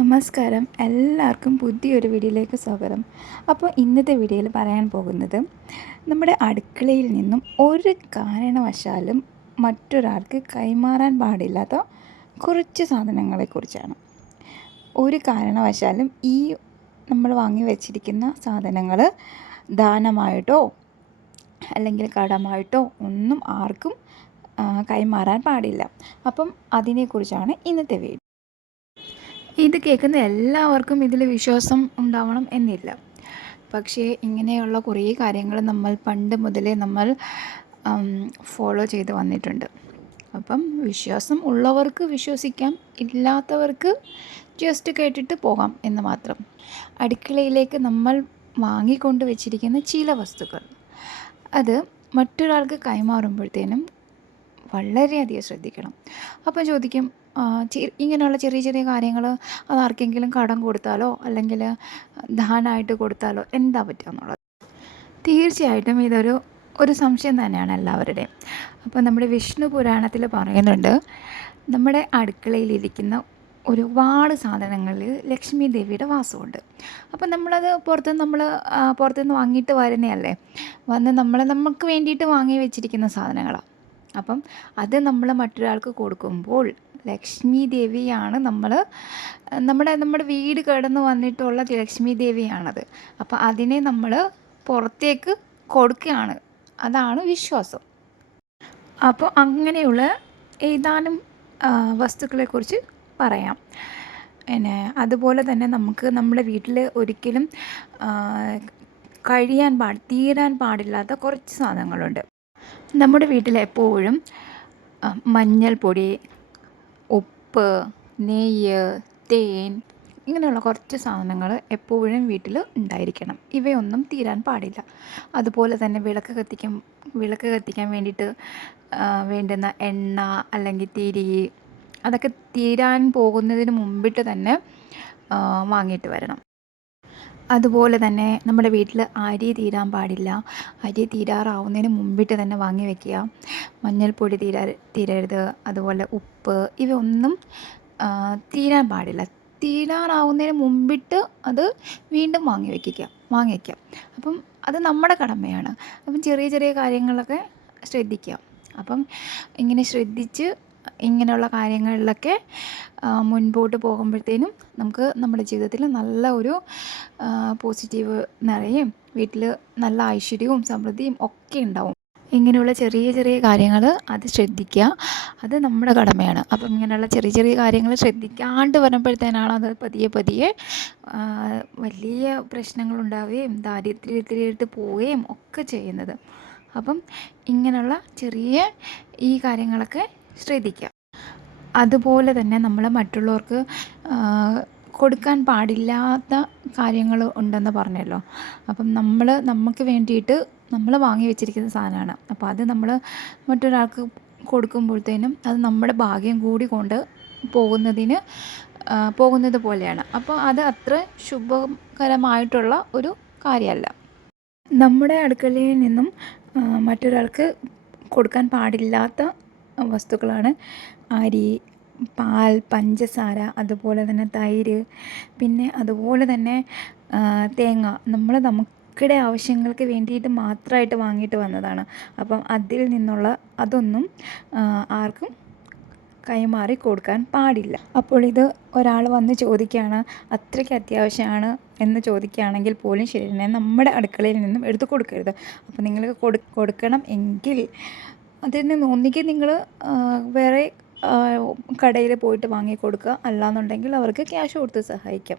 നമസ്കാരം. എല്ലാവർക്കും പുതിയൊരു വീഡിയോയിലേക്ക് സ്വാഗതം. അപ്പോൾ ഇന്നത്തെ വീഡിയോയിൽ പറയാൻ പോകുന്നത് നമ്മുടെ അടുക്കളയിൽ നിന്നും ഒരു കാരണവശാലും മറ്റൊരാൾക്ക് കൈമാറാൻ പാടില്ലാത്ത കുറച്ച് സാധനങ്ങളെക്കുറിച്ചാണ്. ഒരു കാരണവശാലും ഈ നമ്മൾ വാങ്ങി വെച്ചിരിക്കുന്ന സാധനങ്ങൾ ദാനമായിട്ടോ അല്ലെങ്കിൽ കടമായിട്ടോ ഒന്നും ആർക്കും കൈമാറാൻ പാടില്ല. അപ്പം അതിനെക്കുറിച്ചാണ് ഇന്നത്തെ വീഡിയോ ഇത് കേൾക്കുന്ന എല്ലാവർക്കും ഇതിൽ വിശ്വാസം ഉണ്ടാവണം എന്നില്ല. പക്ഷേ ഇങ്ങനെയുള്ള കുറേ കാര്യങ്ങൾ നമ്മൾ പണ്ട് മുതലേ നമ്മൾ ഫോളോ ചെയ്ത് വന്നിട്ടുണ്ട്. അപ്പം വിശ്വാസം ഉള്ളവർക്ക് വിശ്വസിക്കാം ഇല്ലാത്തവർക്ക് ജസ്റ്റ് കേട്ടിട്ട് പോകാം എന്ന് മാത്രം. അടുക്കളയിലേക്ക് നമ്മൾ വാങ്ങിക്കൊണ്ട് വെച്ചിരിക്കുന്ന ചില വസ്തുക്കൾ. അത് മറ്റൊരാൾക്ക് കൈമാറുമ്പോഴത്തേനും വളരെയധികം ശ്രദ്ധിക്കണം. അപ്പം ചോദിക്കും ഇങ്ങനെയുള്ള ചെറിയ ചെറിയ കാര്യങ്ങൾ അത് ആർക്കെങ്കിലും കടം കൊടുത്താലോ? അല്ലെങ്കിൽ ദാനായിട്ട് കൊടുത്താലോ? എന്താ പറ്റുക എന്നുള്ളത് തീർച്ചയായിട്ടും ഇതൊരു ഒരു സംശയം തന്നെയാണ് എല്ലാവരുടെയും. അപ്പോൾ നമ്മുടെ വിഷ്ണു പുരാണത്തിൽ പറയുന്നുണ്ട് നമ്മുടെ അടുക്കളയിലിരിക്കുന്ന ഒരുപാട് സാധനങ്ങളിൽ ലക്ഷ്മി ദേവിയുടെ വാസമുണ്ട്. അപ്പം നമ്മളത് പുറത്തുനിന്ന് നമ്മൾ പുറത്തുനിന്ന് വാങ്ങിയിട്ട് വരുന്നതല്ലേ? വന്ന് നമ്മൾ നമുക്ക് വേണ്ടിയിട്ട് വാങ്ങി വെച്ചിരിക്കുന്ന സാധനങ്ങളാണ് അപ്പം അത് നമ്മൾ മറ്റൊരാൾക്ക് കൊടുക്കുമ്പോൾ ലക്ഷ്മി ദേവിയാണ് നമ്മൾ നമ്മുടെ നമ്മുടെ വീട് കടന്ന് വന്നിട്ടുള്ള ലക്ഷ്മി ദേവിയാണത് അപ്പം അതിനെ നമ്മൾ പുറത്തേക്ക് കൊടുക്കുകയാണ്. അതാണ് വിശ്വാസം. അപ്പോൾ അങ്ങനെയുള്ള ഏതാനും വസ്തുക്കളെക്കുറിച്ച് പറയാം. പിന്നെ അതുപോലെ തന്നെ നമുക്ക് നമ്മുടെ വീട്ടിൽ ഒരിക്കലും കഴിയാൻ പാ തീരാൻ പാടില്ലാത്ത കുറച്ച് സാധനങ്ങളുണ്ട്. നമ്മുടെ വീട്ടിൽ എപ്പോഴും മഞ്ഞൾപ്പൊടി ഉപ്പ് നെയ്യ് തേൻ ഇങ്ങനെയുള്ള കുറച്ച് സാധനങ്ങൾ എപ്പോഴും വീട്ടിൽ ഉണ്ടായിരിക്കണം. ഇവയൊന്നും തീരാൻ പാടില്ല. അതുപോലെ തന്നെ വിളക്ക് കത്തിക്കാൻ വിളക്ക് കത്തിക്കാൻ വേണ്ടിയിട്ട് വേണ്ടുന്ന എണ്ണ അല്ലെങ്കിൽ തിരി അതൊക്കെ തീരാൻ പോകുന്നതിന് മുമ്പിട്ട് തന്നെ വാങ്ങിയിട്ട് വരണം. അതുപോലെ തന്നെ നമ്മുടെ വീട്ടിൽ അരി തീരാൻ പാടില്ല. അരി തീരാറാവുന്നതിന് മുമ്പിട്ട് തന്നെ വാങ്ങി വെക്കുക. മഞ്ഞൾപ്പൊടി തീരാ തീരരുത്. അതുപോലെ ഉപ്പ്. ഇവയൊന്നും തീരാൻ പാടില്ല. തീരാറാവുന്നതിന് മുമ്പിട്ട് അത് വീണ്ടും വാങ്ങി വയ്ക്കുക വാങ്ങി വയ്ക്കുക അപ്പം അത് നമ്മുടെ കടമയാണ്. അപ്പം ചെറിയ ചെറിയ കാര്യങ്ങളൊക്കെ ശ്രദ്ധിക്കുക. അപ്പം ഇങ്ങനെ ശ്രദ്ധിച്ച് ഇങ്ങനെയുള്ള കാര്യങ്ങളിലൊക്കെ മുൻപോട്ട് പോകുമ്പോഴത്തേനും നമുക്ക് നമ്മുടെ ജീവിതത്തിൽ നല്ല ഒരു പോസിറ്റീവ് നിറയും വീട്ടിൽ നല്ല ഐശ്വര്യവും സമൃദ്ധിയും ഒക്കെ ഉണ്ടാവും. ഇങ്ങനെയുള്ള ചെറിയ ചെറിയ കാര്യങ്ങൾ അത് ശ്രദ്ധിക്കുക. അത് നമ്മുടെ കടമയാണ്. അപ്പം ഇങ്ങനെയുള്ള ചെറിയ ചെറിയ കാര്യങ്ങൾ ശ്രദ്ധിക്കാണ്ട് വരുമ്പോഴത്തേനാണ് അത് പതിയെ പതിയെ വലിയ പ്രശ്നങ്ങളുണ്ടാവുകയും ദാരിദ്ര്യത്തിലേക്ക് പോവുകയും ഒക്കെ ചെയ്യുന്നത്. അപ്പം ഇങ്ങനെയുള്ള ചെറിയ ഈ കാര്യങ്ങളൊക്കെ ശ്രദ്ധിക്കുക. അതുപോലെ തന്നെ നമ്മൾ മറ്റുള്ളവർക്ക് കൊടുക്കാൻ പാടില്ലാത്ത കാര്യങ്ങൾ ഉണ്ടെന്ന് പറഞ്ഞല്ലോ. അപ്പം നമ്മൾ നമുക്ക് വേണ്ടിയിട്ട് നമ്മൾ വാങ്ങി വെച്ചിരിക്കുന്ന സാധനമാണ്. അപ്പോൾ അത് നമ്മൾ മറ്റൊരാൾക്ക് കൊടുക്കുമ്പോഴത്തേനും അത് നമ്മുടെ ഭാഗ്യം കൂടി കൊണ്ട് പോകുന്നതിന് പോകുന്നത് പോലെയാണ്. അപ്പോൾ അത് അത്ര ശുഭകരമായിട്ടുള്ള ഒരു കാര്യമല്ല. നമ്മുടെ അടുക്കളയിൽ നിന്നും മറ്റൊരാൾക്ക് കൊടുക്കാൻ പാടില്ലാത്ത വസ്തുക്കളാണ് അരി പാൽ പഞ്ചസാര അതുപോലെ തന്നെ തൈര് പിന്നെ അതുപോലെ തന്നെ തേങ്ങ. നമ്മൾ നമുക്കിടെ ആവശ്യങ്ങൾക്ക് വേണ്ടിയിട്ട് മാത്രമായിട്ട് വാങ്ങിയിട്ട് വന്നതാണ്. അപ്പം അതിൽ നിന്നുള്ള അതൊന്നും ആർക്കും കൈമാറി കൊടുക്കാൻ പാടില്ല. അപ്പോൾ ഇത് ഒരാൾ വന്ന് ചോദിക്കുകയാണ് അത്രയ്ക്ക് അത്യാവശ്യമാണ്? എന്ന് ചോദിക്കുകയാണെങ്കിൽ പോലും ശരി തന്നെ നമ്മുടെ അടുക്കളയിൽ നിന്നും എടുത്തു കൊടുക്കരുത്. അപ്പോൾ നിങ്ങൾക്ക് കൊടു കൊടുക്കണം എങ്കിൽ അതിൽ നിന്ന് നിങ്ങൾ വേറെ കടയിൽ പോയിട്ട് വാങ്ങി കൊടുക്കുക അല്ലാന്നുണ്ടെങ്കിൽ അവർക്ക് ക്യാഷ് കൊടുത്ത് സഹായിക്കാം.